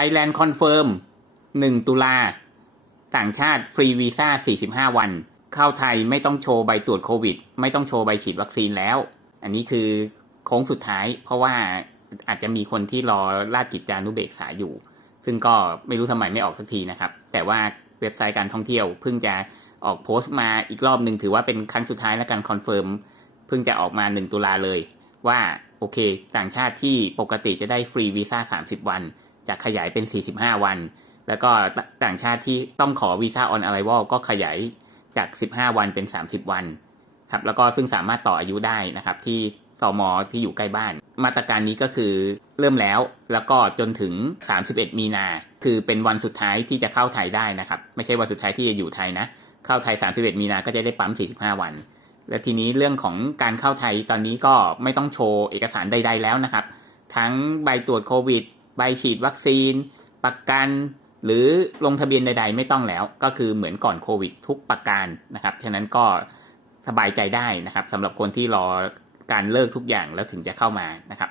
Thailand Confirm 1ตุลา ต่างชาติฟรีวีซ่า 45 วัน เข้าไทยไม่ต้องโชว์ใบตรวจโควิด ไม่ต้องโชว์ใบฉีดวัคซีนแล้ว อันนี้คือโค้งสุดท้าย เพราะว่าอาจจะมีคนที่รอราชกิจจานุเบกษาอยู่ ซึ่งก็ไม่รู้ทำไมไม่ออกสักทีนะครับ แต่ว่าเว็บไซต์การท่องเที่ยว เพิ่งจะออกโพสต์มาอีกรอบหนึ่งถือว่าเป็นครั้งสุดท้ายและการคอนเฟิร์มเพิ่งจะออกมา 1 ตุลาเลย ว่าโอเค ต่างชาติที่ปกติจะได้ฟรีวีซ่า 30 วัน จะขยายเป็น 45 วัน แล้วก็ต่างชาติที่ต้องขอวีซ่าออน r r i v a l ก็ขยายจาก 15 วันเป็น 30 วันครับแล้วก็ซึ่งสามารถต่ออายุได้นะครับ ที่ตอมอที่อยู่ใกล้บ้าน มาตรการนี้ก็คือเริ่มแล้วแล้วก็จนถึง 31 มีนา คือเป็นวันสุดท้ายที่จะเข้าไทยได้นะครับ ไม่ใช่วันสุดท้ายที่จะอยู่ไทยนะ เข้าไทย 31 มีนาก็จะได้ปั๊ม 45 วัน และทีนี้เรื่องของการเข้าไทยตอนนี้ก็ไม่ต้องโชว์เอกสารใด ๆ แล้วนะครับ ทั้งใบตรวจโควิด ใบฉีดวัคซีน ประกันหรือลงทะเบียนใด ๆ ไม่ต้องแล้ว ก็คือเหมือนก่อนโควิดทุกประการนะครับ ฉะนั้นก็สบายใจได้นะครับสำหรับคนที่รอการเลิกทุกอย่างแล้วถึงจะเข้ามานะครับ